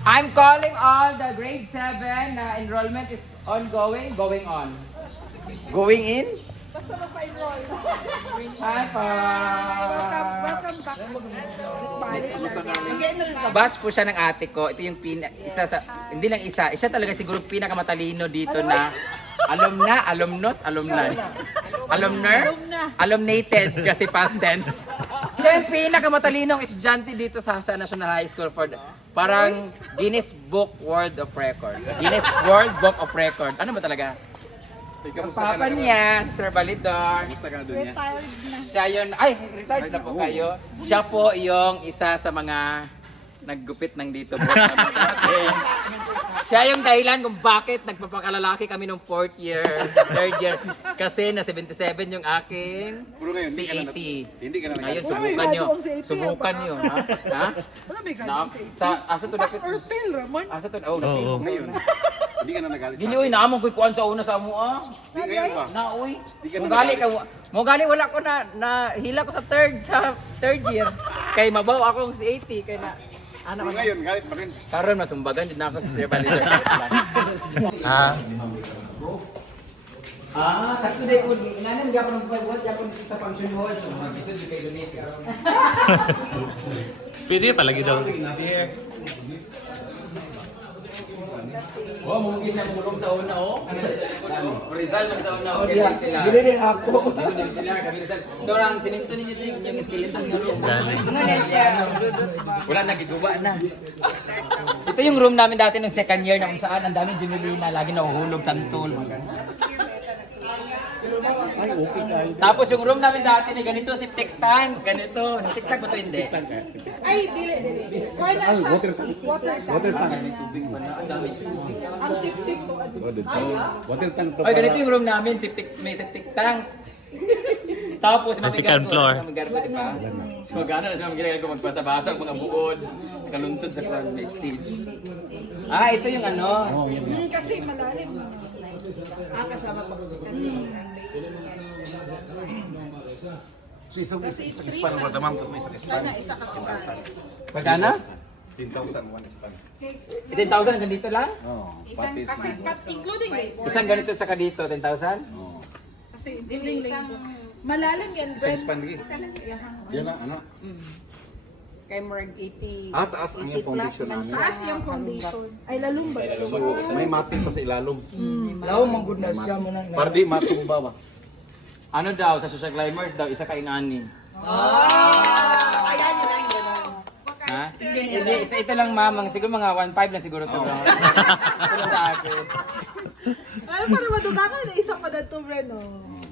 I'm calling all the grade 7 na enrollment is ongoing, going on. Going in? Basta magpa-enroll. Hi pa! Welcome back. Balik Batch po siya ng ate ko. Ito yung pina, isa sa, hindi lang isa, isa talaga siguro pinakamatalino dito na alumna, alumnos, alumni. Alumner? Alumnated kasi past tense. Siya yung pinakamatalinong estudyante dito sa, sa National High School for the- parang Guinness Book World of Record. Guinness World Book of Record. Ano ba talaga? Ang papa niya, si Sir Balidor. Retired na. Siya yun, ay, retired na po kayo. Siya po yung isa sa mga naggupit ng dito po. Siya yung dahilan kung bakit nagpapakalalaki kami nung fourth year, third year. Kasi na 77 yung aking Pero ngayon, hindi ka na- C80. hindi ka na nag- Ngayon, subukan nyo. graduate ang C80, Subukan ah, nyo, ha? Ha? Wala may Na, ganyan sa sa, asa to Pass dapat? or fail, Ramon. Asa to? Oh, Oo. Ngayon, hindi ka na nagalit sa Dili, uy, naamon ko'y kuhan sa una sa amo, ah. Hindi ngayon pa. Na, uy. Di ka na Mo gali ka, nagalit. mo gali wala ko na, na hila ko sa third, sa third year. Kay mabaw akong si 80, kay na, ano Pero ngayon, galit pa rin. Karon masumbagan din ako sa Sir Balito. Ah, ah, sakto day ko. Nanam gyapon ng pagwat gyapon sa function hall. So, mag-isod di kay donate karon. pwede palagi daw. Oh, mo gid na mulong sa una oh. Ano sa oh. Rizal man sa una oh. Kay Tila. Dili din ako. Dili din Tila kami Rizal. Dorang sininto ninyo ching yung skeleton nga room. Wala na giguba na. Ito yung room namin dati nung second year na kung saan ang daming Junilina, lagi nahuhulog santol. mga ganun. Tapos yung room namin dati ni ganito septic tank, ganito. Septic tank ba to hindi? Ay, dili, dili. Kaya na siya. Water tank. Water tank. Water tank. Ang septic to ano. Water tank to Ay, ganito yung room namin, septic, may septic tank. Tapos May second floor. Magarbo, di ba? So magana na siya ginagawa ko magbasa-basa mga buod, nakaluntod sa kwan may stage. Ah, ito yung ano. Oh, yan. Hmm, kasi malalim. So, isang isang ispan mo, tamam ko isang. Kana isa ka sa Magkano? 10,000 one ispan. 10,000 hanggang dito lang? Oh, pati Kasi including labor. Isang ganito sa dito, 10,000? Oh. Kasi including labor. Malalim yan, Isang ispan lagi. Yan na, ano? Kay Murag 80. Ah, taas ang yung foundation namin. Taas yung foundation. Ay, lalong ba? So, may mating pa sa ilalom. Law mong good na siya mo nang Para di mating ba ba? Ano daw, sa social climbers daw, isa ka ingani. Ha? Hindi, ito, ito lang mamang, siguro mga 1.5 lang siguro ito. bro. ito lang sa akin. Ano para madugangan na isang padatong Brent, oh. Ito.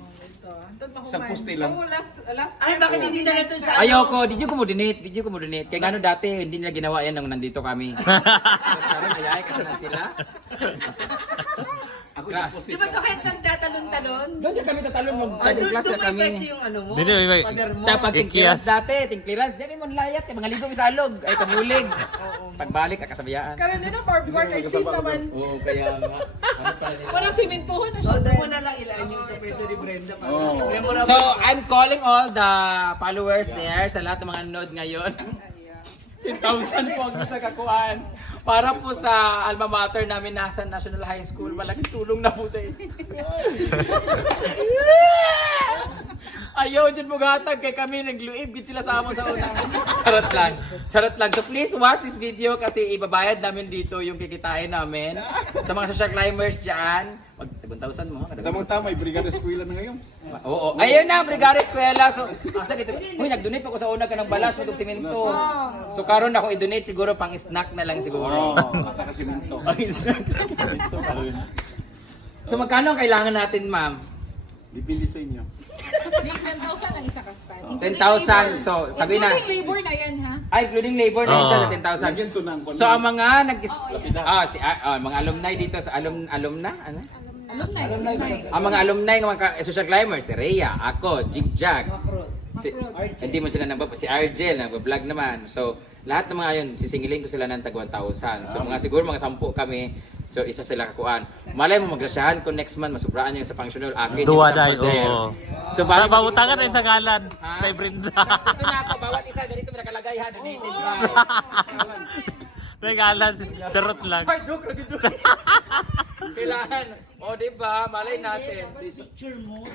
Ito Isang kumain. pusti lang. Oh, last, last Ay, bakit hindi na natin sa Ayoko, did you commodinate? Did you commodinate? Kaya gano dati, hindi nila ginawa yan nung nandito kami. Tapos karon ayay kasi na sila. Ako pusti. Di ba ito kahit nagtatalon-talon? Doon din kami tatalon mo, Ah, doon class na doon may kami. pwesto yung ano mo. Dili, mo. Ting clearance Ikyas. dati, ting clearance, di mo layat, eh, mga ligo mi sa alog, ay kamulig. Pagbalik, akasabayaan. Karon din ang barbed wire kay Sid naman. Oo, kaya nga. Ano pa nila? Parang simentuhan na siya. So, doon mo na lang ilaan yung sa pwesto ni Brenda. para Oh. memorable. So, I'm calling all the followers there sa lahat ng mga nanood ngayon. 10,000 po ang isa kakuan. Para po sa alma mater namin nasa National High School. Malaking tulong na po sa inyo. Ayaw dyan mo gatag kay kami nagluib gid sila sa amo sa una. Charot lang. Charot lang. So please watch this video kasi ibabayad namin dito yung kikitain namin. Sa mga social climbers dyan. Mag 7,000 mo. ha? Tamang tama, may brigada eskwela na ngayon. Oo. Ayun na, Brigada Eskwela. So, asa dito. Uy, nag-donate pa ko sa una ka ng balas, matog simento. So, karon ako i-donate siguro pang snack na lang siguro. Oh, at saka simento. Pang snack. so, magkano ang kailangan natin, ma'am? Depende sa inyo. 10,000 ang isa ka span. 10,000. So, sabi na. Including labor na yan, ha? Ay, including labor na Oo. siya sa Lagyan 10,000. to ng So, ang mga nag ah, si ah, ah, mga alumni dito sa alum alumna, ano? Alumni. Alumni. Ang mga alumni ng mga social climbers, si Rhea, ako, Jigjag. Si, hindi mo sila nabab si Argel, nagba-vlog naman. So, lahat ng mga yun, sisingilin ko sila ng tag 1,000. So, mga siguro mga sampu kami. So, isa sila kakuan. Malay mo magrasyahan ko next month, masubraan yun sa functional. Akin Duwa order. oo. So, Para mautangan rin sa ngalan Ha? kay Brenda. Gusto na ako, bawat isa ganito may nakalagay ha, donated by. Regalan, sarot lang. Ay, joke lang. Kailangan. O, di ba? Malay natin. Picture mo.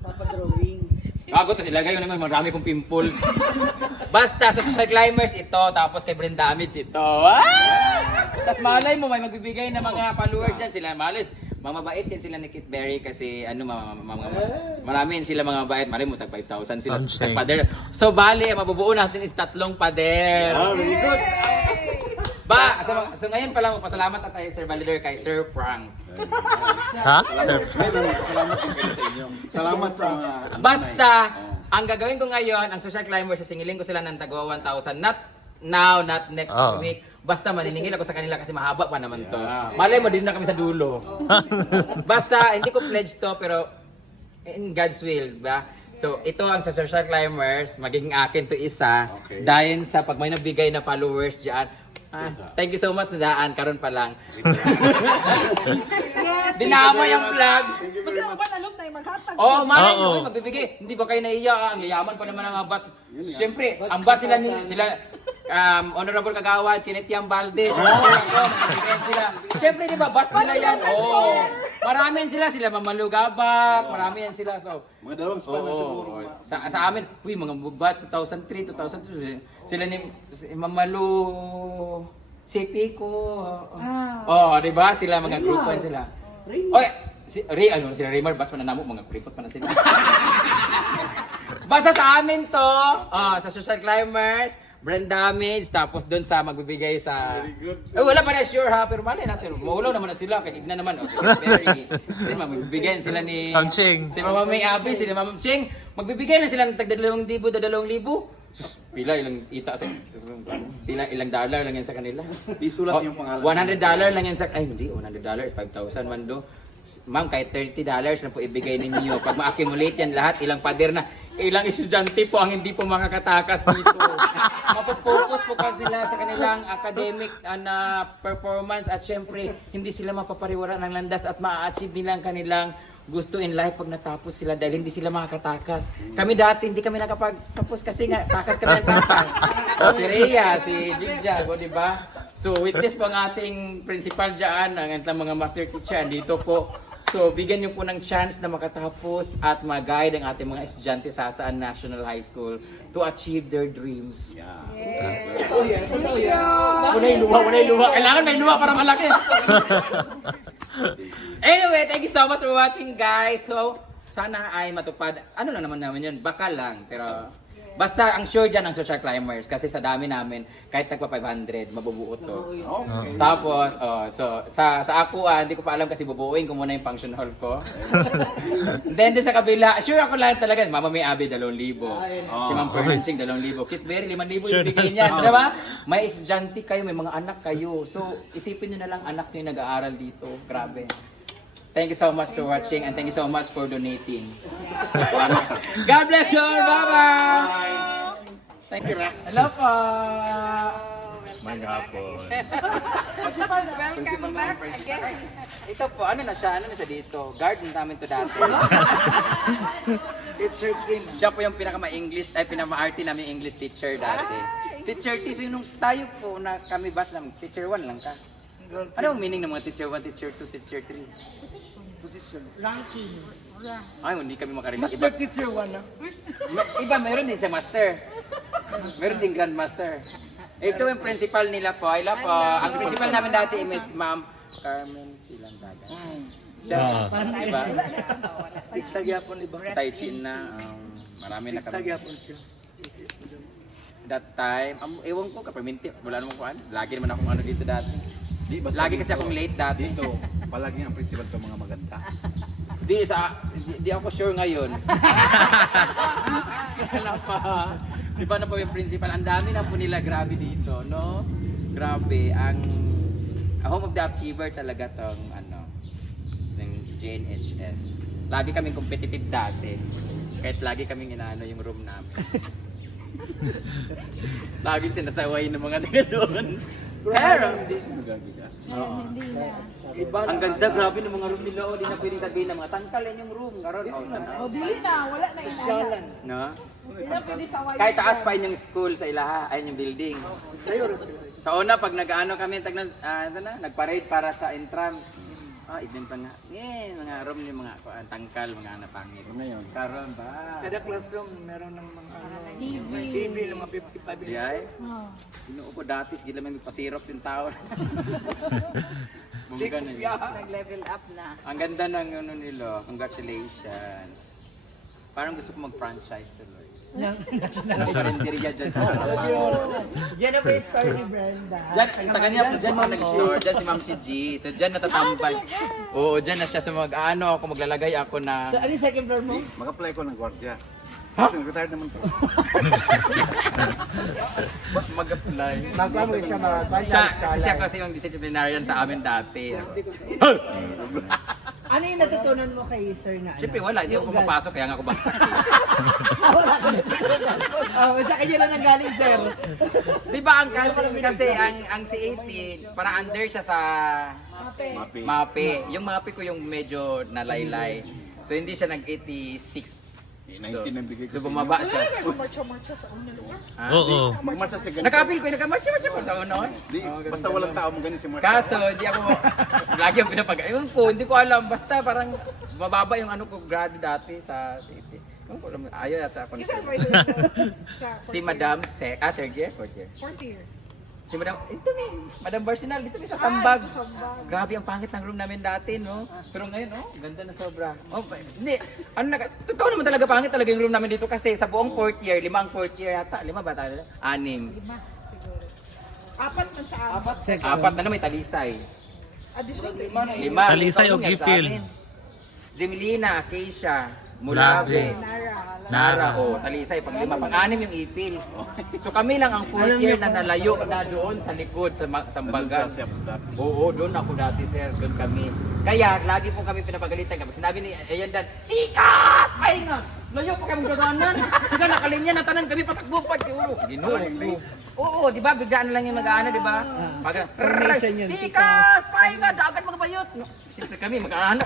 Papadrawing. Gago to sila ngayon naman marami kong pimples. Basta sa social climbers ito, tapos kay Brenda Amids ito. Ah! Tapos malay mo may magbibigay ng mga followers dyan sila. Malis, mga mabait yan sila ni Kit Berry kasi ano mga, mga, mga marami yan sila mga mabait. Malay mo tag 5,000 sila sa pader. So bali, mabubuo natin is tatlong pader. Ah, very good. Ba, so, so ngayon pa lang pasalamat na tayo Sir Validor kay Sir Frank. Ha? Sir, salamat din kayo sa inyo. Salamat sa. Basta, ang gagawin ko ngayon, ang social climbers, sisingilin ko sila ng tago 1,000. Not now, not next Oh. week. Basta maniningil ako sa kanila kasi mahaba pa naman to. Yeah. Malay mo, din na kami sa dulo. Basta, hindi ko pledge to, pero in God's will, ba? So, ito ang sa social climbers, magiging akin to isa. Okay. Dahil sa pag may nabigay na followers dyan, ah, thank you so much na daan, karon pa lang. Dinamay ang vlog. Kasi ako pa alam tayo maghatag. Oh, malay Oo. nyo, magbibigay. Hindi ba kayo naiya? Ang yayaman pa naman ang bats. Siyempre, ang bats sila, ni, sila um, Honorable Kagawad, Kenneth Yang Valdez. Oh, magbibigyan sila. Siyempre, di ba, bats sila yan. Oh, marami yan sila. Sila Mamalugabak, marami yan sila. So, Mga dalawang span na siguro. Oo. Sa, sa amin, uy, mga batch 2003, 2002, sila ni si Mamalu City ko. Oh, di ba? Sila mga grupo yan sila. Oy, si Ray, ano, si Raymar, batch pa na namo, mga kuripot pa na sila. Basta sa amin to, oh, sa social climbers, brand damage, tapos doon sa magbibigay sa... Very good. Eh, wala pa na sure ha, pero malay natin. Mahulaw naman na sila, kahit na naman. Oh, si Berry. Kasi magbibigyan sila ni... Ang Ching. Si Mama May Abi, si Mama Ching. Magbibigay na sila ng tag dalawang libo, dalawang libo. Sus, pila ilang ita sa... Pila ilang dollar lang yan sa kanila. Isulat Oh, yung pangalan. 100 dollar lang yan sa... Ay, hindi, 100 dollar, 5,000 man do. Ma'am, kahit 30 dollars na po ibigay ninyo. Pag ma-accumulate yan lahat, ilang pader na, ilang estudyante po ang hindi po makakatakas dito. Mapopokus po kasi sila sa kanilang academic uh, na performance at syempre, hindi sila mapapariwara ng landas at ma-achieve nila ang kanilang gusto in life pag natapos sila dahil hindi sila makakatakas. Kami dati hindi kami nakapagtapos kasi nga takas kami ng takas. O si Rhea, si Jinja, o di ba? So witness po ang ating principal dyan, ang mga master teacher dito po. So bigyan niyo po ng chance na makatapos at mag-guide ang ating mga estudyante sa Asaan National High School to achieve their dreams. Oh, yeah. Oh, yeah. Wala yung luha, wala yung luha. Kailangan may luha para malaki. anyway, thank you so much for watching guys. So, sana ay matupad. Ano lang naman naman yun, baka lang. Pero, basta ang sure dyan ang social climbers. Kasi sa dami namin, kahit tagpa 500, mabubuo to. Okay. Tapos, oh, so, sa, sa ako, ah, hindi ko pa alam kasi bubuuin ko muna yung function hall ko. Then, din sa kabila, sure ako lang talaga, Mama May Abi, 2,000. Si Ma'am Perlenching, 2,000. Kit Berry, 5,000 yung Sure bigay niya. Di ba? May estudyante kayo, may mga anak kayo. So, isipin nyo na lang anak nyo yung nag-aaral dito. Grabe. Thank you so much for watching and thank you so much for donating. God bless you all. Bye-bye. Thank you. Hello po. Maghapon. Welcome back again. Ito po, ano na siya? Ano na siya dito? Garden namin to dati. teacher Kim. Siya po yung pinaka-English, ay pinaka-arty namin English teacher dati. Teacher T, so nung tayo po na kami batch namin, teacher 1 lang ka. Ano ang meaning ng mga teacher 1, teacher 2, teacher 3? Position. Ranking. Ay, hindi kami makarinig. Master Iba, teacher one ah. Ma- iba, meron din siya master. Meron din grandmaster. Ito yung principal nila po. Hello po. Ang principal namin dati Miss Ma'am Carmen Silandaga. Siya, Ah. diba? Strict tagyapon iba. Tai Chi na. Um, marami na kami. Tagyapon siya. That time, um, ewan ko, kapaminti. Wala namang kuhan. Lagi naman akong ano dito dati. Di, basta Lagi kasi dito- akong late dati. Dito, palagi ang principal to mga maganda. Di sa di, di ako sure ngayon. Wala pa. Di ba na po yung principal? Ang dami na po nila grabe dito, no? Grabe ang a home of the achiever talaga tong ano ng JNHS. Lagi kaming competitive dati. Kahit lagi kaming inaano yung room namin. Laging sinasaway ng mga taga doon. Pero, Oo. Iba Ang ganda, grabe ng mga room nila. Oh, di na pwedeng sabihin ng mga tangkalan yung room. Karon, oh, tanaw. O, dili na. Wala na yun. Sosyalan. No? Pwede sa wire. Kahit taas pa yung school sa ilaha, ayun yung building. Sa una, pag nag-ano kami, tag na, ah, ano na, nag-parade para sa entrance. Ah, ibenta nga. Yeah, mga room yung mga kuan, tangkal, mga napangit. Ngayon. Karon ba? Kada classroom meron ng mga ano, TV ng mga 55 inches. Yay. Inuo ko dati, sige lang may pasirok sin tao. Bungga na yun. Nag-level up na. Ang ganda ng ano nila. Congratulations. Parang gusto ko mag-franchise tuloy. Ang karinderya dyan sa. Yan na ba yung story ni Brenda? Dyan, sa kanya po dyan ako nag-store, dyan si Ma'am si G. So dyan natatambay. Oo, dyan na siya. So mag, ano, ako maglalagay ako na... So, ano yung second floor mo? Mag-apply ko ng gwardiya. Kasi retired naman ko. mag-apply. Mag-apply mo siya mga Siya, kasi siya kasi yung disciplinarian sa amin dati. Ano yung natutunan mo kay sir na ano? Siyempre wala, hindi ako pumapasok kaya nga ako bagsak. Wala ka natutunan. Oh, sa kanya lang nanggaling sir. Di ba ang kasi, kasi ang ang si 80, para under siya sa Mapi. MAPE. Yung MAPE ko yung medyo nalaylay. So hindi siya nag-86. So, 19 ang bigay ko so bumaba siya. Marcha-marcha sa una lugar. Ah, Oo. Magmarsa sa ganito. Nakapil ko, nakamatcha-matcha ko sa unon. Di, basta walang tao mo ganun si Marta. Kaso, di ako, lagi ang pinapag... Ewan po, hindi ko alam. Basta parang mababa yung ano ko grado dati sa city. Ewan ko, alam- ayaw yata ako. ni Isa ito sa Si Madam Sec, ah, third year, fourth year. fourth year. Si Madam, ito mi, Madam Barsinal, dito mi sa Sambag. Ah, sa Sambag. Grabe ang pangit ng room namin dati, no? Pero ngayon, oh, ganda na sobra. Oh, hindi, ano na, totoo naman talaga pangit talaga yung room namin dito kasi sa buong fourth year, lima ang fourth year yata, lima ba tayo? Anim. Lima, siguro. Apat man sa apat. Section. Apat na naman may talisay. Additional Lima. Talisay ikaw o yung gipil? sa amin. Jemelina, Keisha, Mulabe, Nara. Nara, o Talisay, pang lima, pang anim yung ipil. So kami lang ang fourth year na nalayo na doon sa likod, sa, ma- Sambagan. Oo, doon ako dati, sir. Doon kami. Kaya, lagi po kami pinapagalitan. Kapag sinabi ni Ayan Dan, Tikas! Pahinga! Layo pa kami gaganan. Sila nakalinya na tanan kami patakbo pa. Oo, ginoo. Oo, di ba? Biglaan lang yung mag-aano, di ba? Pag, Formation yun, Tikas! Pahinga! Dagat mga bayot! Siyempre kami, mag-aano.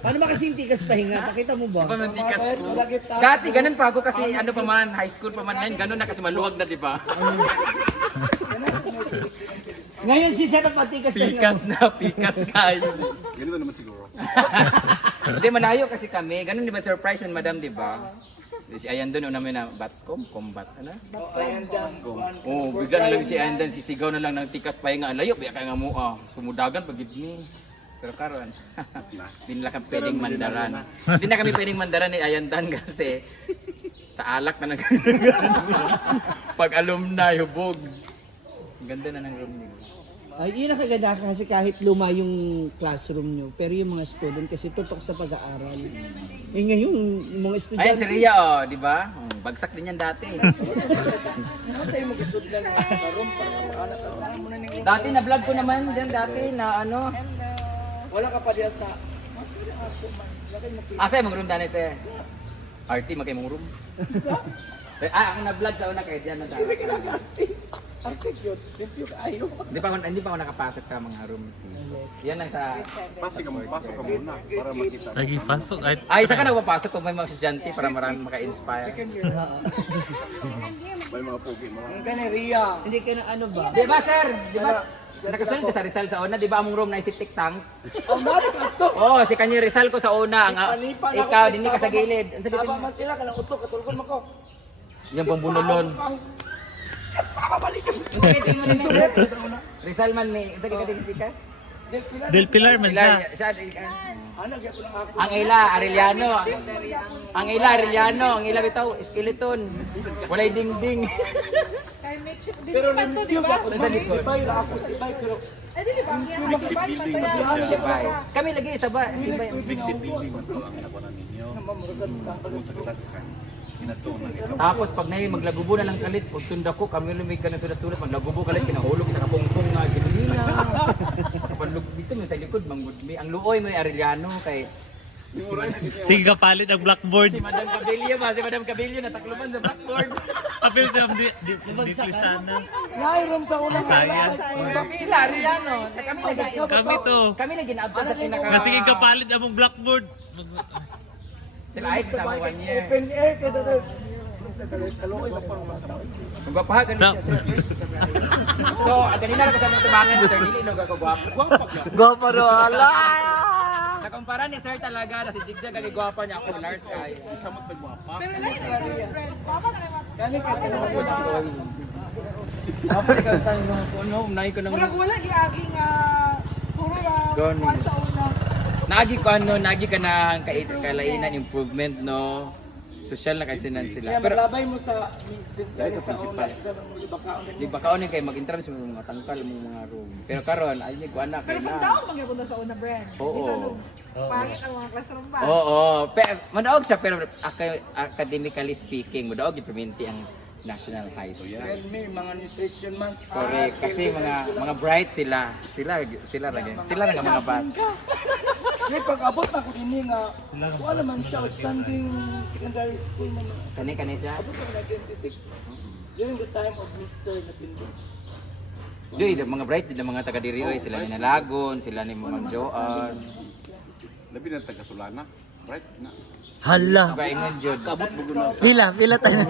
Paano ba kasi yung tikas pahinga? Pakita mo ba? Pa man tikas ko. Dati ganun pa ako kasi ano pa man, high school pa man ngayon, ganun na kasi maluwag na, di ba? Ngayon si sir ang patikas pahinga. Pikas na, pikas kayo. Ganito naman siguro. Hindi, malayo kasi kami. Ganun di ba surprise yun, madam, di ba? Si Ayan doon, namin na batcom, combat, ano? Oo, oh, bigla na lang si Ayan doon, sisigaw na lang ng tikas pa nga, layo, biya ka nga mo, ah, sumudagan pag ni. Pero karon, hindi nila kami pwedeng mandaran. Hindi na kami pwedeng mandaran ni Ayan Dan kasi sa alak na nag Pag alumni, hubog. Ang Ganda na ng room niyo. Ay, yun ang kaganda kasi kahit luma yung classroom nyo, pero yung mga student kasi tutok sa pag-aaral. Eh ngayon, yung mga Ayan estudyante, si Ria, oh, di ba? Hmm, Bagsak din yan dati. dati na vlog ko naman din dati na ano. Wala ka pa diya sa... Asa yung mag-room dani sir? RT magkay mong room. Eh, ah, ako na vlog sa una kay diyan na sa. Arte cute, limpyo kayo. Hindi pa ako hindi pa ako nakapasok sa mga room. Yan lang sa Pasok ka, pasok ka muna para makita. Lagi pasok. Ay, Ay, saka nagpapasok kung may mga estudyante para marami maka-inspire. May mga pogi, mga Ang kaneriya. Hindi ka na ano ba? Di ba sir? Di ba? Nakasunod ka sa Rizal sa una, di ba among room na si Tiktank? Ang balik ka to. Oo, oh, si kanya Rizal ko sa una. Ang, ah, Panipan ako, ikaw, din ka sa gilid. Sama mo. man sila, kanang utok, katulgon mo ko. Yung pambunulon. Kasama balik ka. Din. Rizal man may, ang sabitin ka Tikas? Del Pilar man siya. Ako. Ang ila, Arellano. Ang ila, Arellano. Ang ila bitaw, skeleton. Walay dingding. Mitch, di Pero ba? ako. Sibay lang ako, sibay. Pero Eh, di ba? Sa mataya. Sibay. Kami lagi isa ba? Sibay. Exit building man to ang nakuha ninyo. Kung sa na ito. Tapos pag nayo maglagubo na lang kalit, pag tunda ko, kami lumig ka na sulat-sulat, maglagubo kalit, kinahulog kita kapungkong nga, ginulina. Panlug dito, sa likod, manggudmi. Ang luoy mo Arellano, kay Sige kapalit ang blackboard. si Madam Cabello ba? Si Madam Cabello natakluban sa blackboard. Apil sa di, di, di, sana. Nairam sa unang Sayang. Sila, Arellano. Kami lagi, Kami to. kami lagi naabot sa pinaka... Nga sige kapalit among blackboard. Sila ay kasama one year. Open air kasi sa sa kaloy na No. siya. So, ah, kanina lang kasama tumangan, sir. Dili no gagawapa. Gwapo ro, ala! Nakumpara ni sir talaga na si Jigjag ang gwapa niya ako Lars kay. Isa mo tagwapa. Pero na friend. Papa na naman. Kani ka ka Ako ikaw tayo ng kuno, unay ko nang Murag wala giaging ah, puro lang Gani. kuwan sa una. Nagi ko ano, nagi ka na kay kalainan improvement no. Social na kasi nan sila. Kaya Pero maglabay mo sa sa sa principal. sa mga ibakaon din. di ba kaon kay mag-entrance mo mga tangkal mo mga room. Pero karon ay ni ko anak Pero kay kung na. daw mangyapon na sa una brand. Oo. Isa nung pangit ang mga classroom ba? Oo, pero madaog siya pero aka- academically speaking, madaog yung perminti ang National High School. Well, may mga nutrition man. Correct. Kasi mga mga bright sila. Sila sila ra gyud. Sila ra nga mga bats. May pag-abot na ko din nga, wala man siya outstanding secondary school man. Kani kani siya. Abot na ko na 26 during the time of Mr. Natindi. Doy, mga bright din mga taga diri oy, sila ni Nalagon, sila ni mga Joan. Labi na taga Solana. Right? Na. Hala. Kaingon jud. Kabot mo sa Pila, pila tayo.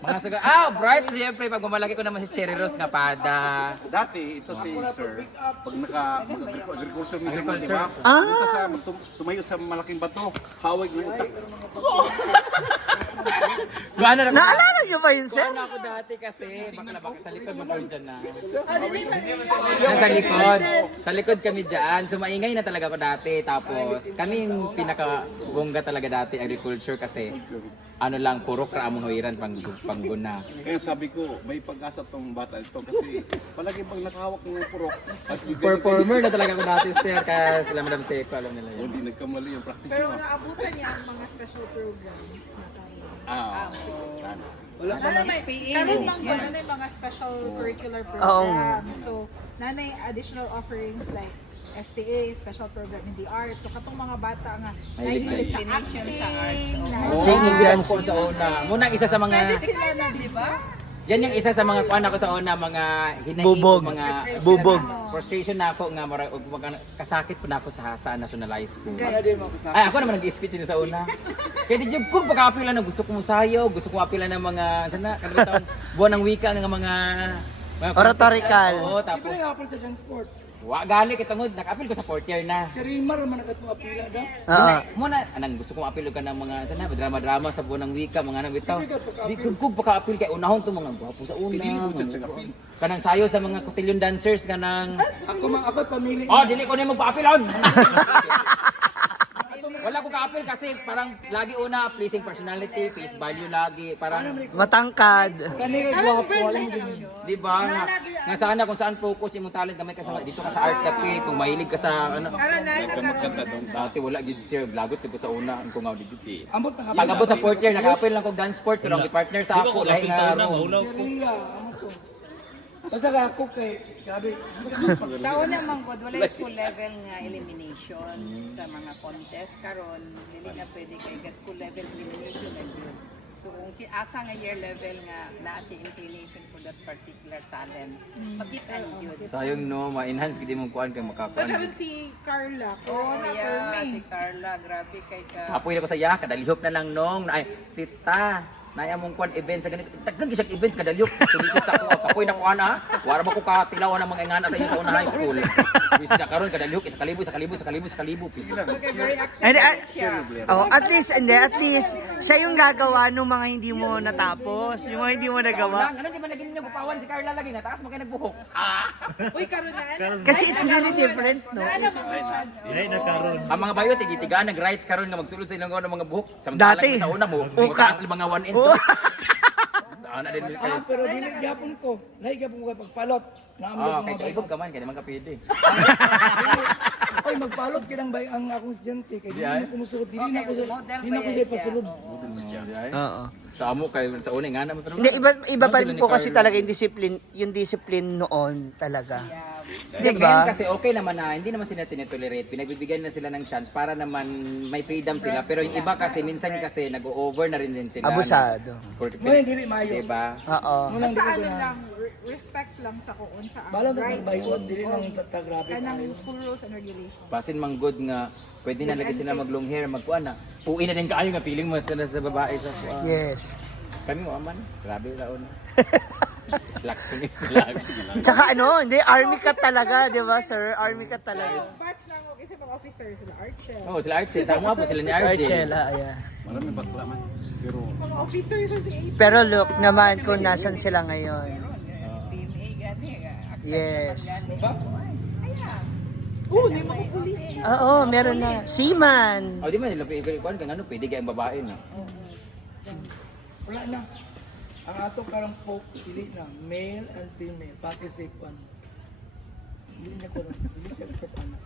Mga saga, ah, bright siyempre pag gumalaki ko naman si Cherry Rose nga pada. Dati, ito si Sir, pag naka mag-agriculture meeting mo, di Agriculture. ba? Punta sa, tum- tumayo sa malaking bato, hawig ng utak. Gaano na Naalala niyo ba yun, sir? Gaano ako dati kasi, bakla baka sa likod mo po dyan na. Yan sa likod. Sa likod kami dyan. So maingay na talaga ako dati. Tapos kami pinaka-bongga talaga dati agriculture kasi ano lang, puro kraamon huiran pang, pangguna. Kaya sabi ko, may pag-asa tong bata ito kasi palagi pag nakahawak ng purok at yung Performer na talaga ako dati, sir. Kaya sila Madam Seco, alam nila yun. hindi nagkamali yung practice Pero mo. naabutan niya ang mga special programs na tayo. Ah, Wala pa Ano na. may karon mang ba nanay mga special curricular programs. So nanay additional offerings like STA, special program in the arts. So katong mga bata nga Mahilig sa nahilig sa Inclination acting, sa arts, oo. nahilig- Singing, dance. Ako sa una. Muna isa sa mga... Pwede sila na, di ba? Yan yung isa sa mga kuan ako sa una, mga hinaing Bubog. mga Bubog. Frustration na ako nga mara ug mga kasakit pa na ako sa sa National High School. Kaya din mo kasama. Ay, ako naman nag-speech din sa una. Kaya di kung pagka-apila na gusto ko musayaw, gusto ko apila ng mga sana kada taon buwan ng wika ng mga mga Oratorical. Oo, Tapos. tapos Iba nga po sa dance sports. wa gali kitangod nakapil ko sa fourth year na. Si Rimar man nagatong apila daw. Oo. Muna, anang gusto kong apil ka ng mga sana drama-drama sa buwan ng wika, mga nang bitaw. Di kung kung pagka-apil kay unahon to mga gwapo sa una. Hindi mo sa kapil. Kanang sayo sa mga cotillion dancers kanang Ako man ako pamili. Oh, dili ko na magpa-apilon. Wala ko ka-apil kasi parang lagi una pleasing personality, face value lagi, parang Matangkad. Kani ka gwapo wala di ba nga, nga sana kung saan focus yung talent gamay ka sa dito ka sa arts cafe, kung mahilig ka sa ano. Karon na Magkanta doon. Dati wala gid siya blagot ko sa una ang kung nga dito. Ambot na Pag abot sa fourth year, naka-apil lang kog dance sport pero ang partner sa ako lahi nga room. Maulaw ko. Basta ka ako kay grabe. Sa una man god wala school level nga elimination sa mga contest karon dili na pwede kay ka school level elimination na yun. So kung asa nga year level nga naa si inclination for that particular talent, makita yun. Sayang no, ma-enhance gid mo kuan kay So makakuan. karon si Carla. Oo, Corona yeah, si. Carla, grabe kay ka. Kapoy na ko sa iya, kadalihok na lang nong. Ay, tita, naya mong kuan event sa ganito. Tagkan gisag event kadalihok. Sulisit sa ako, kapoy na ko ana. Wala ba ko katilaw ng mga ingana sa inyo sa una high school. Wis na karon kadalihok isa kalibo sa kalibo sa kalibo sa kalibo. Ah, siya. Oh, at least, hindi, at least, siya yung gagawa ng mga hindi mo natapos, yung mga hindi mo nagawa. Ano di ba naging nagupawan si Carla lagi nga taas mo kay nagbuhok. Ah. Uy karon na. Kasi it's really different, no? Naala mo ba? Ay, nagkaroon. Ang mga bayo tigitigaan nag rights karon nga magsulod sa ilang ng mga buhok. Dati. sa una mo, mo taas mga 1 inch. Oh. Ana din Ah, guys. pero dili gyapon ko. Lahi gyapon ko pagpalot. Naamlog Oh, mga kay bayo. kaibog ka man kay naman kapidi. Ay, magpalot kinang bay ang akong estudyante kay dili Di ay? na ko musuot, dili na ko Okay, model dili na ko dili yan pasulod. Oo. Sa amo kay sa una nga naman Hindi, iba, iba pa Sila rin po kasi talaga yung discipline, yung discipline noon talaga. Di Diba? Kasi okay naman na hindi naman sila tinetolerate. Pinagbibigyan na sila ng chance para naman may freedom sila. Pero yung iba kasi minsan kasi nag-over na rin din sila. Abusado. Porque, Ngayon, dili maayo. Diba? Oo. Basta ano lang, re- respect lang sa kuon sa ang Bala na rights. magbayot, dili nang tatagrabe. Kanang school rules and regulations. Basin mang good nga pwede na lagi sila mag long hair, magkuan na. Uwi na din kaayo nga feeling mo sila sa babae sa kuan. Yes. Kami mo aman. Grabe raon. Slacks kami, slacks. Tsaka ano, hindi, army ka talaga, di ba sir? Army ka talaga. Batch lang ako kasi mga officers sila Archel. Oo, sila Archie. Tama po sila ni Archie. Archela, ayan. Marami bakla man. Pero Mga officers sa si. Pero look naman kung nasan sila ngayon. PMA gani, Yes. Oo, di mga police. Oo, meron na. Seaman. O di man nila pwede kuan kang ano, pwede kayang babae na. Wala na. Ang ato karang folk, pili na. Male and female. One. Hindi na karon. Hindi siya sa pana.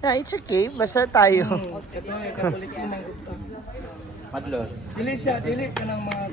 Yeah, it's okay. Basta tayo. Ito ay katolik yung mga Madlos. Dili siya, dili ka ng mga